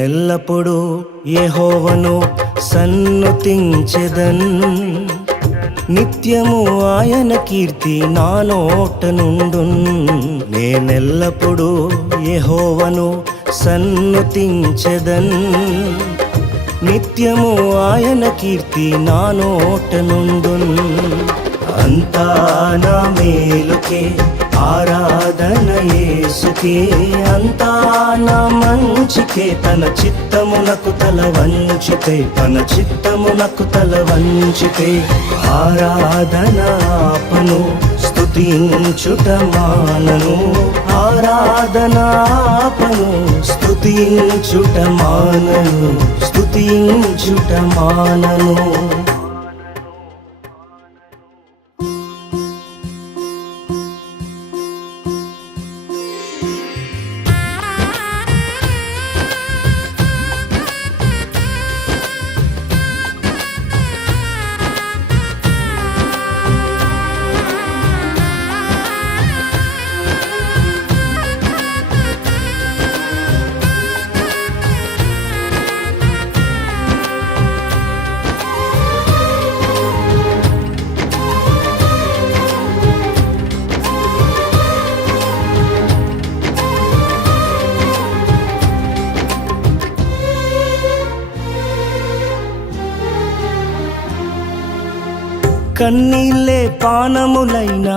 నేనెల్లప్పుడూ యెహోవాను సన్నుతించెదన్, నిత్యము ఆయన కీర్తి నా నోట నుండున్. నేనెల్లప్పుడూ యెహోవాను సన్నుతించెదన్, నిత్యము ఆయన కీర్తి నా నోట నుండున్. అంతా నా మేలుకే ఆరాధన యేసుకే, అంతా నా మంచికే. తన చిత్తమునకు తల వంచితే, తన చిత్తమునకు తల వంచితే ఆరాధన ఆపను, స్తుతించుట మానను. ఆరాధన ఆపను, స్తుతించుట మానను, స్తుతించుట మానను. కన్నీళ్ళే పానములైనా,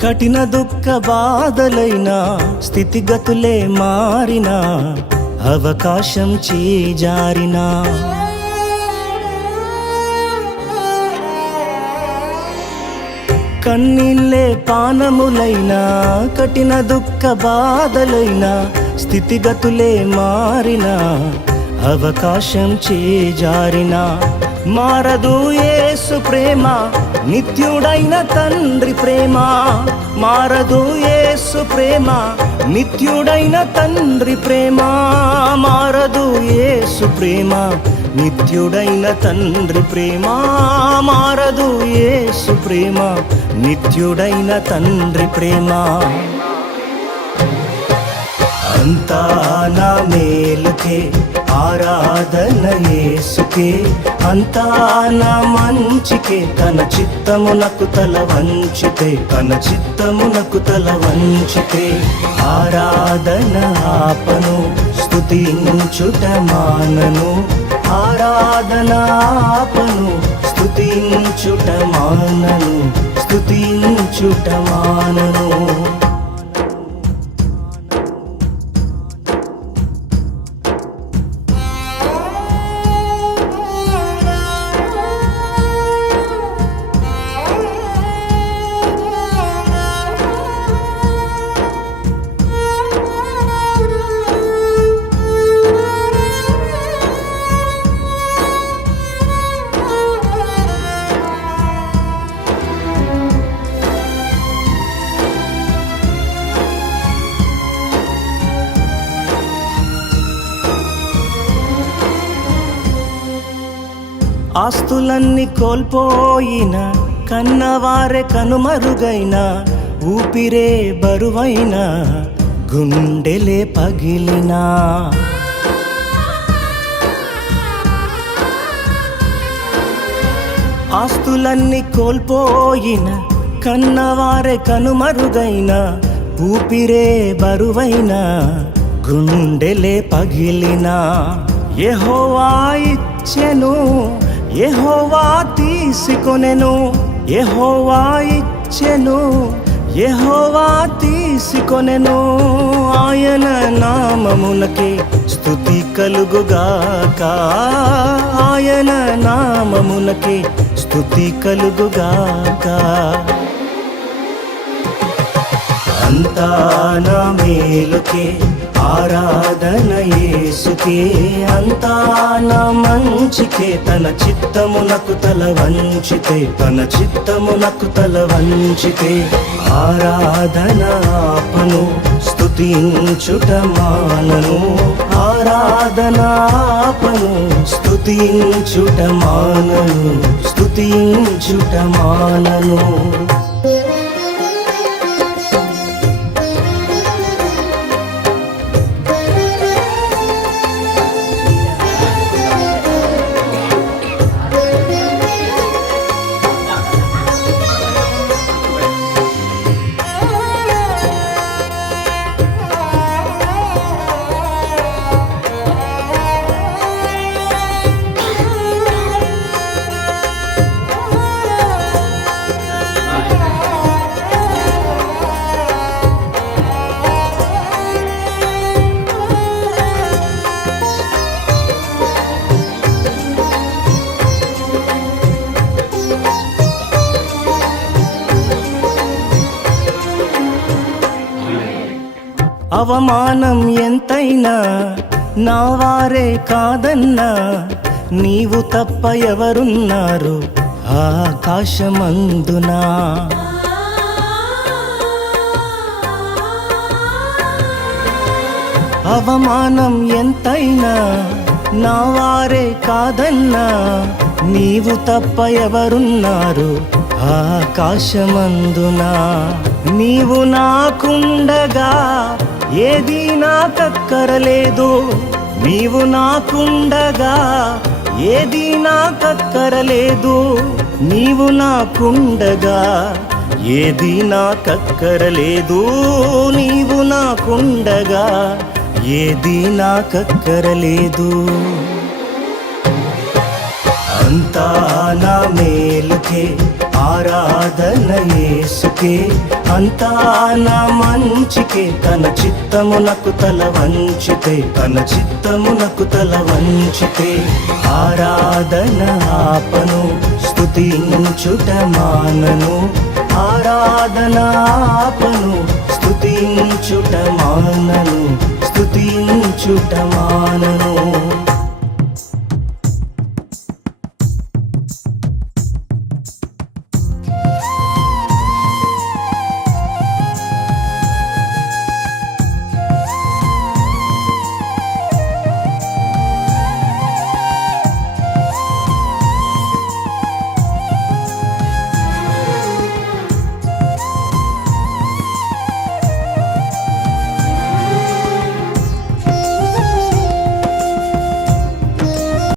కఠిన దుఃఖ బాధలైనా, స్థితిగతులే మారినా, అవకాశం చేజారినా, కన్నీళ్ళే పానములైనా, కఠిన దుఃఖ బాధలైనా, స్థితిగతులే మారినా, అవకాశం చేజారినా, మారదు యేసు ప్రేమ, నిత్యుడైన తండ్రి ప్రేమ. మారదు యేసు ప్రేమ, నిత్యుడైన తండ్రి ప్రేమ. మారదు యేసు ప్రేమ, నిత్యుడైన తండ్రి ప్రేమ. మారదు యేసు ప్రేమ, నిత్యుడైన తండ్రి ప్రేమ. అంతా నా మేలుకే ఆరాధన యేసుకే, అంతా నా మంచికే. తన చిత్తమునకు తల వంచితే, తన చిత్తమునకు తల వంచితే ఆరాధన ఆపను, స్తుతించుట మానను. ఆరాధన ఆపను, స్తుతించుట మానను, స్తుతించుట మానను. ఆస్తులన్నీ కోల్పోయిన, కన్నవారే కనుమరుగైన, ఊపిరే బరువైన, గుండెలే పగిలినా, ఆస్తులన్నీ కోల్పోయిన, కన్నవారే కనుమరుగైన, ఊపిరే బరువైన, గుండెలే పగిలినా, యెహోవా ఇచ్చెను, యెహోవా తీసుకొనెను. యెహోవా ఇచ్చెను, యెహోవా తీసుకొనెను. ఆయన నామమునకే స్తుతి కలుగుగాక, ఆయన నామమునకే స్తుతి కలుగుగాక. అంతా నా మేలుకే ఆరాధన యేసుకే, అంతా నా మంచికే. తన చిత్తమునకు తల వంచితే, తన చిత్తమునకు తల వంచితే ఆరాధన ఆపను, స్తుతించుట మానను. ఆరాధన ఆపను, స్తుతించుట మానను, స్తుతించుట మానను. అవమానం ఎంతైనా నా వారే కాదన్నా నీవు తప్ప ఎవరున్నారు ఆకాశమందునా. అవమానం ఎంతైనా నా వారే కాదన్నా నీవు తప్ప ఎవరున్నారు ఆకాశమందునా. నీవు నాకుండగా ఏది నాకక్కరలేదు, నీవు నాకుండగా ఏది నాకక్కరలేదు, నీవు నాకుండగా ఏది నాకక్కరలేదు, నీవు నాకుండగా ఏది నాకక్కరలేదు. అంతా నా మేలుకే ఆరాధన యేసుకే, అంతా నా మంచికే తన చిత్తమునకు తల వంచితే, తన చిత్తమునకు తల వంచితే ఆరాధన ఆపను స్తుతించుట మానను, ఆరాధన ఆపను స్తుతించుట మానను, స్తుతించుట మానను.